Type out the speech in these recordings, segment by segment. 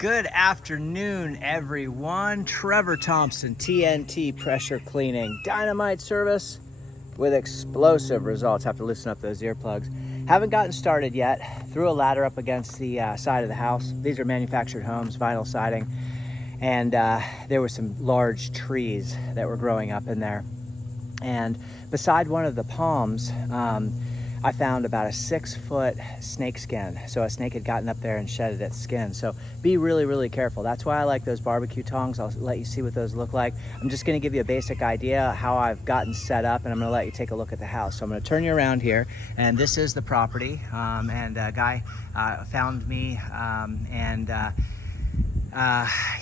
Good afternoon, everyone. Trevor Thompson, TNT Pressure Cleaning. Dynamite service with explosive results. Have to loosen up those earplugs. Haven't gotten started yet. Threw a ladder up against the side of the house. These are manufactured homes, vinyl siding. And there were some large trees that were growing up in there. And beside one of the palms, I found about a 6-foot snake skin. So a snake had gotten up there and shedded its skin. So be really, really careful. That's why I like those barbecue tongs. I'll let you see what those look like. I'm just gonna give you a basic idea how I've gotten set up, and I'm gonna let you take a look at the house. So I'm gonna turn you around here, and this is the property. And a guy found me,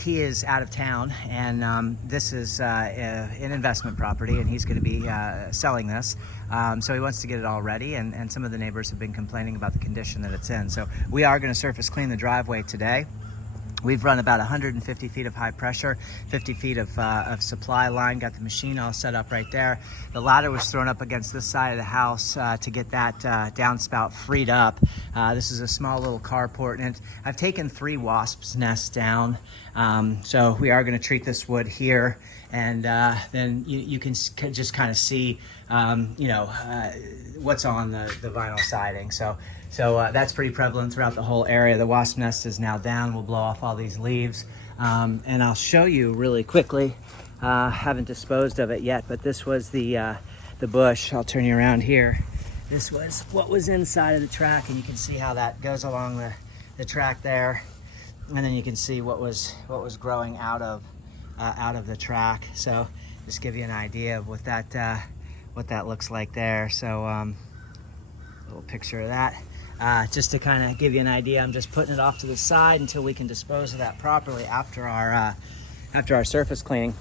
he is out of town, and this is an investment property, and he's going to be selling this. So he wants to get it all ready, and some of the neighbors have been complaining about the condition that it's in. So we are going to surface clean the driveway today. We've run about 150 feet of high pressure, 50 feet of supply line, got the machine all set up right there. The ladder was thrown up against this side of the house to get that downspout freed up. This is a small little carport, and I've taken 3 wasps' nests down. So we are gonna treat this wood here, and then you can just kind of see, what's on the vinyl siding. So that's pretty prevalent throughout the whole area. The wasp nest is now down. We'll blow off all these leaves. And I'll show you really quickly. Haven't disposed of it yet, but this was the bush. I'll turn you around here. This was what was inside of the track, and you can see how that goes along the track there. And then you can see what was growing out of the track. So just give you an idea of what that looks like there. So a little picture of that. Just to kind of give you an idea, I'm just putting it off to the side until we can dispose of that properly after our surface cleaning.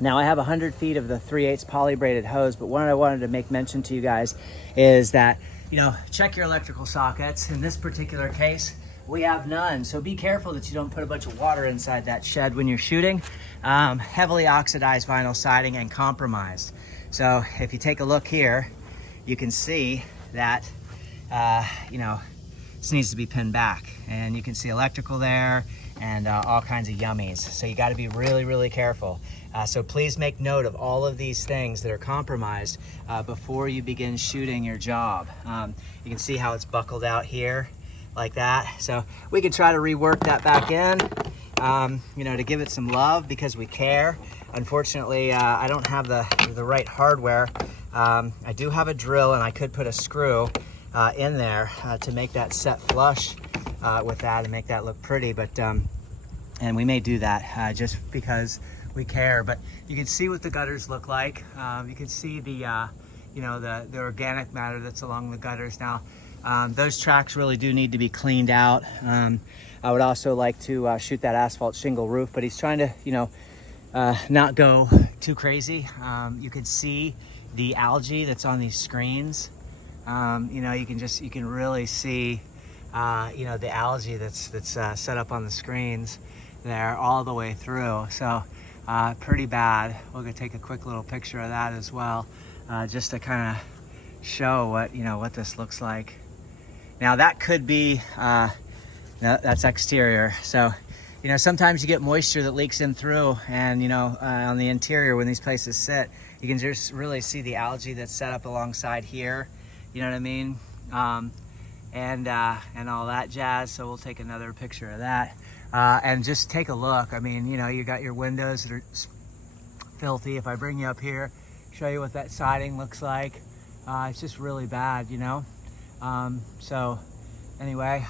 Now I have 100 feet of the 3/8 poly braided hose, but what I wanted to make mention to you guys is that, check your electrical sockets. In this particular case, we have none. So be careful that you don't put a bunch of water inside that shed when you're shooting. Heavily oxidized vinyl siding and compromised. So if you take a look here, you can see that this needs to be pinned back, and you can see electrical there and all kinds of yummies. So you got to be really, really careful. So please make note of all of these things that are compromised before you begin shooting your job. You can see how it's buckled out here like that. So we can try to rework that back in, to give it some love because we care. Unfortunately, I don't have the right hardware. I do have a drill, and I could put a screw in there to make that set flush with that and make that look pretty, but and we may do that just because we care. But you can see what the gutters look like. You can see the organic matter that's along the gutters. Now those tracks really do need to be cleaned out. I would also like to shoot that asphalt shingle roof, but he's trying to not go too crazy. You can see the algae that's on these screens. You can really see, the algae that's set up on the screens there all the way through. So pretty bad. We're gonna take a quick little picture of that as well, just to kind of show what this looks like. Now that could be, no, that's exterior. So, sometimes you get moisture that leaks in through, and on the interior when these places sit, you can just really see the algae that's set up alongside here. You know what I mean? And all that jazz. So we'll take another picture of that. And just take a look. I mean, you got your windows that are filthy. If I bring you up here, show you what that siding looks like. It's just really bad, So anyway,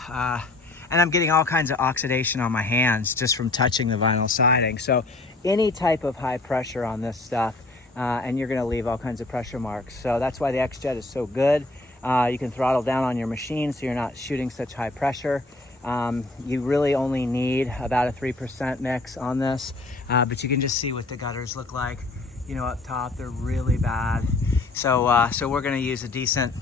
and I'm getting all kinds of oxidation on my hands just from touching the vinyl siding. So any type of high pressure on this stuff, and you're gonna leave all kinds of pressure marks. So that's why the XJet is so good. You can throttle down on your machine so you're not shooting such high pressure. You really only need about a 3% mix on this, but you can just see what the gutters look like, up top. They're really bad. So we're gonna use a decent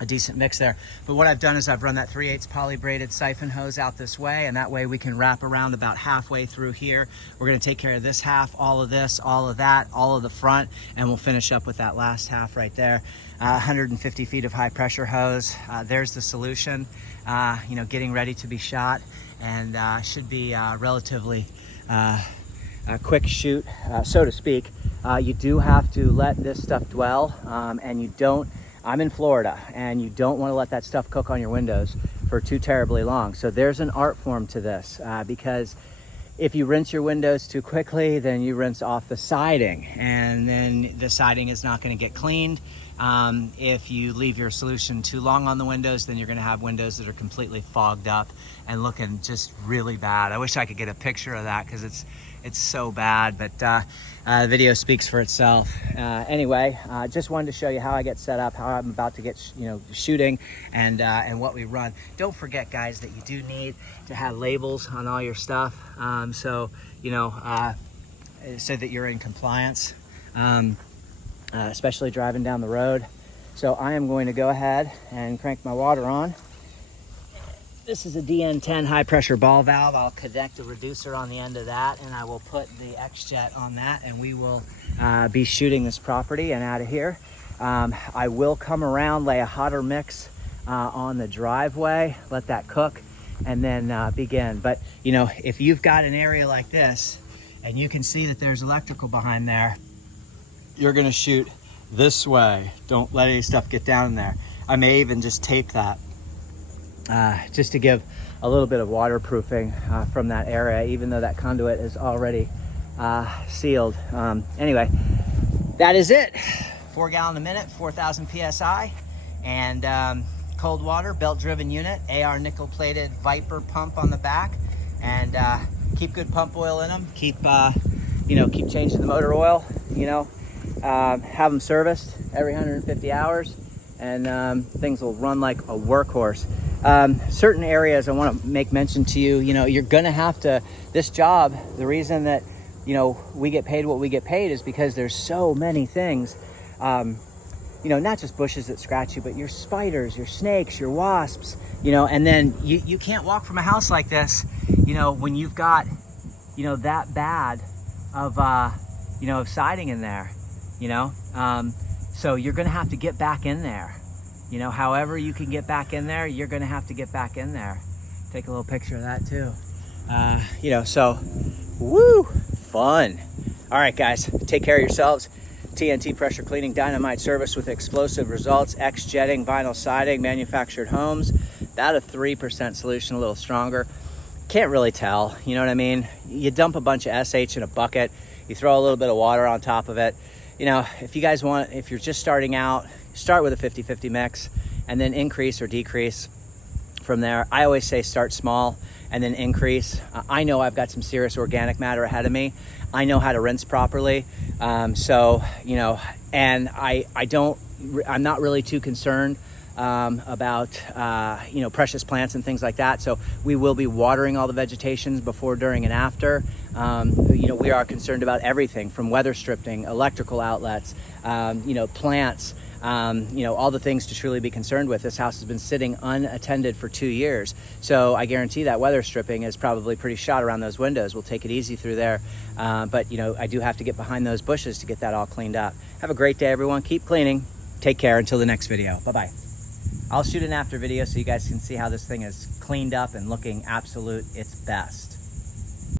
a decent mix there. But what I've done is I've run that 3/8 poly braided siphon hose out this way, and that way we can wrap around about halfway through here. We're gonna take care of this half, all of this, all of that, all of the front, and we'll finish up with that last half right there. 150 feet of high pressure hose. There's the solution, you know, getting ready to be shot, and should be relatively a quick shoot, so to speak. You do have to let this stuff dwell, and you don't, I'm in Florida, and you don't want to let that stuff cook on your windows for too terribly long. So there's an art form to this, because if you rinse your windows too quickly, then you rinse off the siding, and then the siding is not going to get cleaned. If you leave your solution too long on the windows, then you're going to have windows that are completely fogged up and looking just really bad. I wish I could get a picture of that, because it's so bad, but the video speaks for itself. Anyway, just wanted to show you how I get set up, how I'm about to get shooting, and what we run. Don't forget, guys, that you do need to have labels on all your stuff, so so that you're in compliance, especially driving down the road. So I am going to go ahead and crank my water on. This is a DN10 high pressure ball valve. I'll connect a reducer on the end of that, and I will put the X-Jet on that, and we will be shooting this property and out of here. I will come around, lay a hotter mix on the driveway, let that cook, and then begin. But if you've got an area like this and you can see that there's electrical behind there, you're gonna shoot this way. Don't let any stuff get down in there. I may even just tape that, just to give a little bit of waterproofing from that area, even though that conduit is already sealed. Anyway, that is it. 4 gallon a minute, 4,000 PSI, and cold water, belt-driven unit, AR nickel-plated Viper pump on the back, and keep good pump oil in them. Keep keep changing the motor oil. Have them serviced every 150 hours, and things will run like a workhorse. Certain areas I want to make mention to you, you're gonna have to, this job, the reason that we get paid what we get paid is because there's so many things, not just bushes that scratch you, but your spiders, your snakes, your wasps, and then you can't walk from a house like this when you've got that bad of siding in there, so you're gonna have to get back in there. However you can get back in there, you're gonna have to get back in there. Take a little picture of that too. So, woo, fun. All right, guys, take care of yourselves. TNT Pressure Cleaning Dynamite Service with explosive results, X-Jetting, vinyl siding, manufactured homes. About a 3% solution, a little stronger. Can't really tell, you know what I mean? You dump a bunch of SH in a bucket, you throw a little bit of water on top of it. If you guys want, if you're just starting out, start with a 50-50 mix and then increase or decrease from there. I always say start small and then increase. I know I've got some serious organic matter ahead of me. I know how to rinse properly. And I'm not really too concerned about precious plants and things like that. So we will be watering all the vegetations before, during, and after. We are concerned about everything from weather stripping, electrical outlets, plants, all the things to truly be concerned with. This house has been sitting unattended for 2 years. So I guarantee that weather stripping is probably pretty shot around those windows. We'll take it easy through there. But I do have to get behind those bushes to get that all cleaned up. Have a great day, everyone. Keep cleaning. Take care until the next video. Bye-bye. I'll shoot an after video so you guys can see how this thing is cleaned up and looking absolute its best.